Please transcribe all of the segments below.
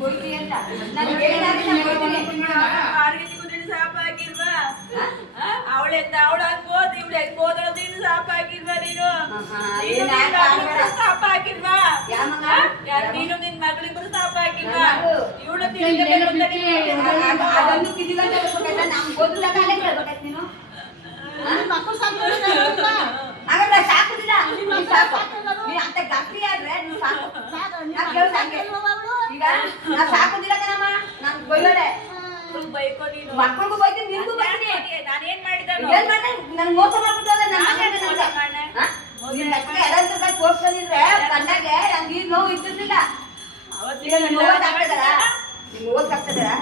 ನಾನು ನಾನು ಹಾಕಿಲ್ವಾ ಅವಳೆ ಅವಳ ಹಾಕ್ಬೋದು ಇವಳು ಹಾಕ್ಬೋದು ದಿನ ಸಾಪ ಹಾಕಿಲ್ವಾ ನೀನು? ಆಹಾ, ನೀನು ಏನ್ ನಿನ್ ಹಾಕ್ ಮಗಳಿಬ್ರು ಆಡ್ಬೇಡ. ಸಾಪ ಹಾಕಿಲ್ವಾ ಯಾವ ಮಗ? ಆ? ಯಾರು ನೀನು ನಿನ್ ಮಗಳಿಬ್ರು ಸಾಪ ಹಾಕಿಲ್ವಾ ನನ್ನ ಮಗಳು. ಇವಳು ತಿನ್ಬೇಕು ಅಂತ ನೀನು ಅದು- ಅದನ್ನು ಕಿದಿಲ್ಲ ಅಂತ ಹೇಳ್ಬೇಕಾಯ್ತಾ? ನಮ್ ಗೊತ್ತಿಲ್ಲ ಅಲ್ಲೇ ಕೇಳ್ಬೇಕಾಯ್ತು ನೀನು ಹಾಗಾದ್ರೆ ಸಾಕುದಿಲ್ಲ ನೀನ್ ಸಾಕು ನೀನ್ ಅಂತ ಗಟ್ಟಿ ಆದ್ರೆ ನೀನ್ ಸಾಕು ನಾನ್ ಕೇಳ್ದೆ ಹಂಗೆ. ಈಗ ನಾ ಸಾಕುದಿಲ್ಲ ಕಣಮ್ಮ ನಾನ್ ಬೈಯೋಳೆ ಮಕ್ಳು ಬೈಕೋ ನೀನು ಮಕ್ಳಿಗೂ ಬೈತೀನಿ ನಿನ್ಗೂ ಬೈತೀನಿ ನಾನೇನ್ ಮಾಡಿದನು ಏನ್ ಮಾಡ್ದೆ ನನ್ ಮೋಸ ಮಾಡ್ಬಿಟ್ಟಲ್ಲ ನನ್ನ ನಾನೇನ್ ಮಗನಿಗೆ ಮೋಸ ನನ್ಗೆ. ಮಾಡ್ದೆ? ಹಾ? ನಿನ್ ಅಕ್ಕಗೆ ಎರಡ್ ರೂಪಾಯಿ ತೋರ್ಸ್ಕೊಂಡಿದ್ರೆ ಕಣ್ಣಾಗೆ ನಂಗೆ ಈ ನೋವು ಇರ್ತಿರ್ಲಿಲ್ಲ ಈಗ ನಿನ್ ನೋವು ಆಗ್ತದಲ್ಲ ನಿನ್ ನೋವು ಆಗ್ತದಲ್ಲ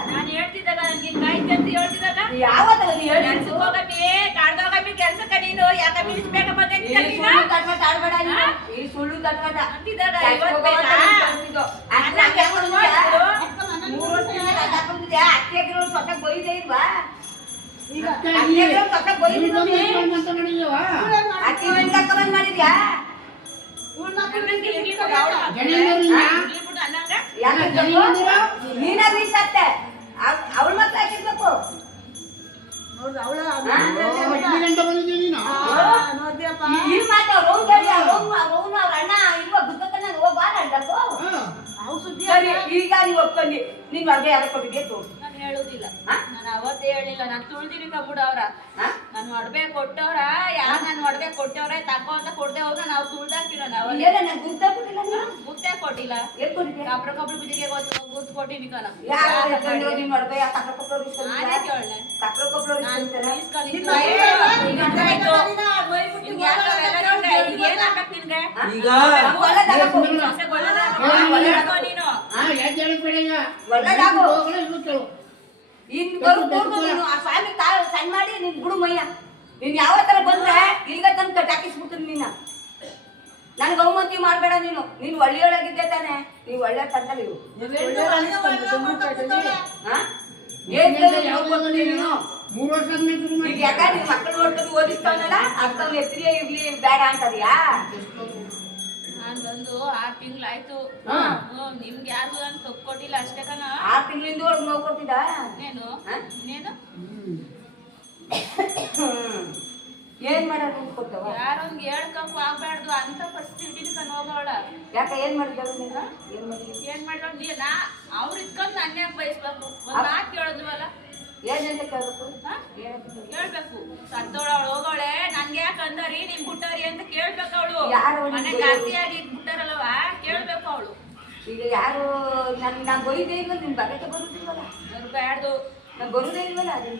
ನಾನು ಹೇಳ್ತಿದ್ದಾಗ ನನ್ಗೆ ಕಾಯ್ತಿ ಅಂತ ಹೇಳ್ತಿದ್ದಾಗ ಯಾವತ್ತಲ್ಲ ನೀ ಹೇಳಿ ಕೆಲ್ಸಕ್ಕೆ ಹೋಗಮ್ಮಿ ಕಾಡ್ದೋಗಮ್ಮಿ ಕೆಲ್ಸಕ್ಕ ನೀನು ಯಾಕಮ್ಮಿ ಇಳಿಸ್ಬೇಕ ಬಂದೆ ಈ ಸುಳ್ಳು ಕಟ್ಮಟ ಅಂತಿದ್ದಾಗ ಕೆಲ್ಸಕ್ಕೆ ಇವತ್ತು ಬೇಕಾ? ನೀನ್ ಕಳ್ಸಿದ್ದು. ಅಣ್ಣ ಹಂಗೆ ಹಾಕೊಂಡಿದ್ಯಾ? ಮೂರು ಹಾಕೊಂಡಿದ್ಯಾ? ಅತ್ತೆಗಿರೋ ಸೊಸೆ ಬೈದೇ ಇಲ್ವಾ? ನೀನೇ ಬೀಸತ್ತೆ. ಅವ್- ಅವ್ಳ್ ಮಕ್ಳು ಹಾಕಿರ್ಬೇಕು. ಈಗ ನೀವು ಒಪ್ಕೊಂಡಿ. ನಿನ್ ಮಗ ಯಾರು ಕೊಟ್ಟಿಗೆ ತೋರ್ಸು ಹೇಳುದಿಲ್ಲ? ನಾನು ಅವತ್ತೇ ಹೇಳಿಲ್ಲ ನಾನು ತುಳ್ದಿರಿ ಕಬ್ಬುಡ ಅವ್ರ? ನಾನು ಒಡವೆ ಕೊಟ್ಟವ್ರ ಯಾರು ನಾನು ಒಡವೆ ಕೊಟ್ಟವ್ರ ತಕೋ ಅಂತ ಕೊಡ್ದೆ ಹೋದ್ರೆ ನಾವು ತುಳ್ದಾಕಿರೋ ನಾವು ಕೊಟ್ಟಿಲ್ಲ ಕಬ್ರ ಕೊಟ್ಟಿಲ್ಲ. ಕಾಪ್ರ ಕಬ್ರು ಬಿಜಿಗೆ ಗೊತ್ತು ಗುರ್ತು ಕೊಟ್ಟಿನಿ ಕಣ ನೀನ್ ನಾನೇ ಈಗ ಒಳ್ಳೆದಾಗು ನೀನು. ಆ ಸ್ವಾಮಿ ಕಾಲು ಸಣ್ಣ ಮಾಡಿ ನಿನ್ ಗುಡು ಮಯ್ಯ. ನೀನ್ ಯಾವ ತರ ಬಂದ್ರೆ ಈಗ ತಂದು ಕಟ್ಟಾಕಿಸ್ಬಿಡ್ತೀನಿ ನೀನ ನನ್ಗೆ ಅವಮಂತಿ ಮಾಡಬೇಡ ನೀನು. ನೀನ್ ಒಳ್ಳೆಯೊಳಗಿದ್ದೆ ತಾನೆ. ನೀವು ಒಳ್ಳೆ ತಂದ ನೀವು ಮೂರು ವರ್ಷ ಈಗ ಯಾಕ ನಿನ್ ಮಕ್ಕಳು ನೋಡ್ಕೊಂಡು ಓದಿಸ್ತಾವನಲ್ಲ? ಅಕ್ಕ ಎತ್ತಿರಿಯೇ ಇರ್ಲಿ ಬೇಡ ಅಂತದ್ಯಾ? ನಾನ್ ಬಂದು ಆರ್ ತಿಂಗ್ಳಾಯ್ತು. ನಿಮ್ಗೆ ಯಾರು ನಾನು ತಕ್ಕೊಟ್ಟಿಲ್ಲ ಅಷ್ಟೇ ಕಣ. ಆರ್ ತಿಂಗಳಿಂದ ಒಳಗ್ ನೋವು ಕೊಟ್ಟಿದ್ದ ನೀನು? ಹಾ? ನೀನು? ಹ್ಮ್. ಏನ್ ಮಾಡೋದು ಕೊಟ್ಟವ? ಯಾರೊಂದ್ ಹೇಳ್ಕಂಪ್ ಆಗ್ಬಾರ್ದು ಅಂತ ಪರಿಸ್ಥಿತಿ ಕಣ್ ಹೋಗೋಳ ಯಾಕ ಏನ್ ಮಾಡಿದ್ರು ನೀನು ಏನ್ ಮಾಡಿದ್ರಿ ಏನ್ ಮಾಡಿದ್ರು ನೀ ನಾ ಅವ್ರ ಇಟ್ಕೊಂಡ್ ನನ್ನೇ ಬಯಸ್ಬೇಕು ಒಂದ್ ಮಾತ್ ಕೇಳಿದ್ವಲ್ಲ? ಕೇಳ್ಬೇಕು? ಹಾ? ಏನಂತ ಕೇಳ್ಬೇಕು? ಕೇಳ್ಬೇಕು ಸತ್ತೋಳ ಅವಳು ಹೋಗೋಳೆ. ನನ್ಗೆ ಯಾಕೆ ಅಂದರಿ? ನಿಮ್ ಬಿಟ್ಟಾರಿ ಅಂತ ಕೇಳ್ಬೇಕು ಅವಳು. ಯಾರು ಅವ್ಳು ಮನೆ ಬೈಯೋದು? ಜಾಸ್ತಿಯಾಗಿ ಇಟ್ಬಿಟ್ಟಾರಲ್ವ ಕೇಳ್ಬೇಕು ಅವಳು. ಈಗ ಯಾರು ನನ್ ನಾನ್ ಬೈದೇ ಇಲ್ವಲ್ಲ ನಿನ್ ಬರಕ್ಕೆ ಬರುದಿಲ್ವಲ್ಲ? ಬ್ಯಾಡ್ದು ನಾನ್ ಬರುದೇ ಇಲ್ವಲ್ಲ ನಿನ್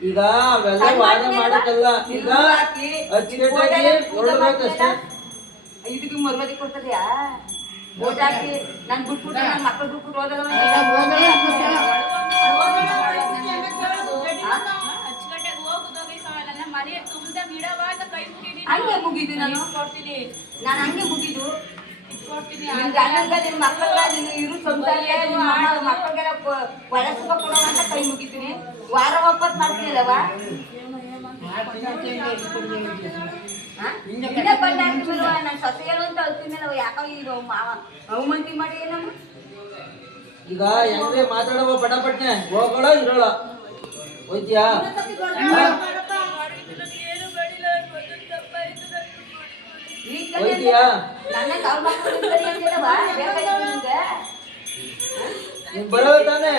ಈಗ ಅವೆಲ್ಲ ವಾದ ಮಾಡಕ್ಕಲ್ಲ ಈಗ ಅಚ್ಚುಕಟ್ಟಾಗಿ ಹೊರಡ್ಬೇಕಷ್ಟೇ ಇದಕ್ಕೆ ಕೊಡ್ತದ್ಯಾ? ಓಟ್ ಹಾಕಿ ನನ್ ಬಿಟ್ಬಿಟ್ಟು ನನ್ನ ಮಕ್ಕಳು ಬಿಟ್ಬಿಟ್ಟು ಹೋದಲ್ಲ ನನ್ನ ಮನೆ ತುಂಬ ಗಿಡವ ಅಂತ ಕೈ ಮುಗಿದೀನಿ ಹಂಗೆ ಮುಗಿದು ನಾನು ಕೊಡ್ತೀನಿ ನಾನು ಹಂಗೆ ಮುಗಿದು. ಕೊಡ್ತೀನಿ ನಿನ್ ಗಂಡನ್ಗ ನಿನ್ ಮಕ್ಕಳ ನೀನು ಇರು ಮಕ್ಕಳಿಗೆಲ್ಲ ಕೊಡೋ ಅಂತ ಕೈ ಮುಗಿತೀನಿ. ವಾರ ಒಪ್ಪತ್ ಮಾಡ್ತೀಯಲ್ಲವ ಹಿಂದೆ ಬಂದ ನನ್ನ ಸೊಸೆಗಳು ಅಂತ ಅಳ್ತೀನಲ್ಲ ಯಾಕೋ ಈಗ ಮಾವ. ಅವಮಂತಿ ಮಾಡಿ ಏನಮ್ಮ? ಈಗ ಹೆಂಗ್ರೆ ಮಾತಾಡವ ಪಟಪಟ್ನೆ ಹೋಗೋಳ ಇರೋಳ. ಹೋಯ್ತಿಯಾ? ಈಗ ಹೋಯ್ತಿಯಾ ನನ್ನ ಅವ್ರ ಮಕ್ಕಳು ಇರ್ತಾರೆ ಅಂತೀನವ ಬೇಕಾಯ್ತು ನಿನ್ಗೆ ನೀನ್ ಬರೋದ ತಾನೆ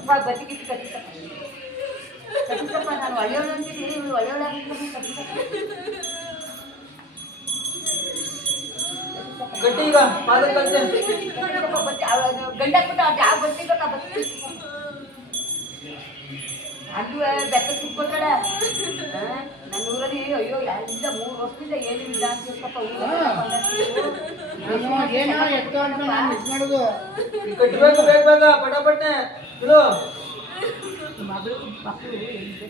ಅಪ್ಪ ಬದಿಗಿಟ್ಟು ಕಟ್ಟಿಸಪ್ಪ ಕಟ್ಟಿಸಪ್ಪ ನಾನು ಒಳ್ಳೆಯವಳು ಅಂತೀನಿ ಇವಳು ಒಳ್ಳೆಯವಳಾಗಿಲ್ಲ ಕಟ್ಟಿಸಪ್ಪ ಗಟ್ಟಿ ಈಗ ಪಾದ ಕಲ್ತೆ ಗಂಡ ಕೊಟ್ಟು ಅದು ಯಾವ ಬಸ್ಸಿ ಗೊತ್ತಾ ಬಸ್ಸಿ ಅದು ಬೆಟ್ಟ ಸಿಕ್ಕೊಟ್ಟಾಳ ನನ್ನ ಊರಲ್ಲಿ ಅಯ್ಯೋ ಇಲ್ಲ ಮೂರು ವರ್ಷದಿಂದ ಏನು ಇಲ್ಲ ಏನೋ ಎತ್ತು ಅಂತ ನಾನು ಮಿಸ್ ಮಾಡೋದು. ಬೇಗ ಬಿಡು ಮಗಳು ಮಕ್ಕಳು ಎಲ್ಲಿ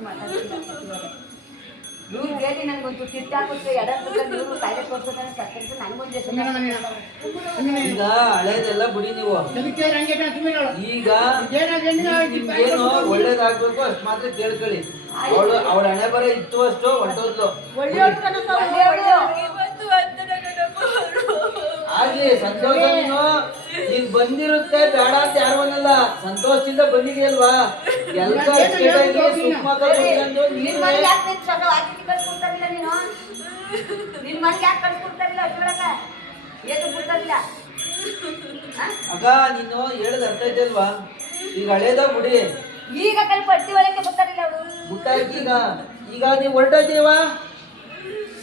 ಮಾತಾಡ್ತೀನಿ ಇವ್ರು ನನಗೊಂದು ಇವರು ನನಗೊಂದು ಈಗ ಹಳೇದೆಲ್ಲ ಬಿಡಿ ನೀವು. ಈಗ ಏನು ಒಳ್ಳೇದಾಗ್ಬೇಕು ಅಷ್ಟು ಮಾತ್ರ ಕೇಳ್ಕೊಳ್ಳಿ. ಅವಳು ಅವಳ ಹಣೆ ಬರ ಇತ್ತು ಅಷ್ಟು ಹೊಂಟೋದ್ಲು ಆಗ್ಲಿ ಸಂತೋಷ ನೀನು. ನೀನ್ ಬಂದಿರುತ್ತೆ ಬೇಡ ಅಂತ ಯಾರು ಅನ್ನಲ್ಲ. ಸಂತೋಷದಿಂದ ಬಂದಿದೆಯಲ್ವಾ ಅಗ ನೀನು ಹೇಳದ್ ಅರ್ಥ ಐತಲ್ವಾ ಈಗ ಹಳೇದ ಬಿಡಿ ಈಗ ಕಲ್ಪಟ್ಟಿ ಒಳಕ್ಕೆ ಬರ್ತಾರಿಲ್ಲ ಅವರು ಬಿಟ್ಟಾಕಿ ಈಗ ಈಗ ನೀವು ಹೊರಟೋತೀವ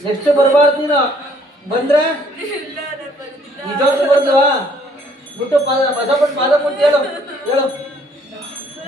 ನೆಕ್ಸ್ಟ್ ಬರಬಾರ್ದು ನೀನು ಬಂದ್ರೆ ನಿಜವಾಗ್ಲೂ ಬಂದವಾ ಬಿಟ್ಟು ಪಾದ ಬಸಪಟ್ಟು ಪಾದ ಕೊಟ್ಟು ಹೇಳು ಹೇಳು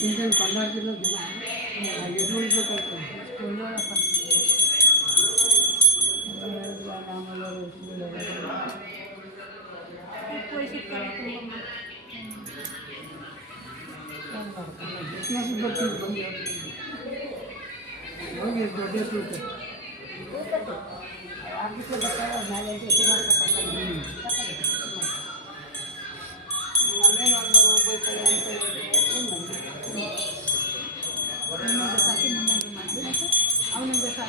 ಮೆಡಿಸಿನ್ ಕೊಂಡಾಡ್ತಿರೋದು ದಿನ ಎದು ಉಳಿಬೇಕಾಗ್ತದೆ ಬಿಸ್ನೆಸ್ ಬರ್ತೀವಿ ಬಂದು ಹೋಗಿ ದೊಡ್ಡ ಸಿಗುತ್ತೆ ಆಗಿತ್ತು ಬರ್ತಾರೆ ನಾಳೆ ನಮ್ಮೇನು ಒಂದು ಹೋಗ್ಬೇಕಾದ್ರೆ ಅಂತ ಅವನೊಂದು ಸಾಕಿ ನಿನ್ನೊಂದು ಮಾಡಿ ಅವನೊಂದು ಸಾಕಿ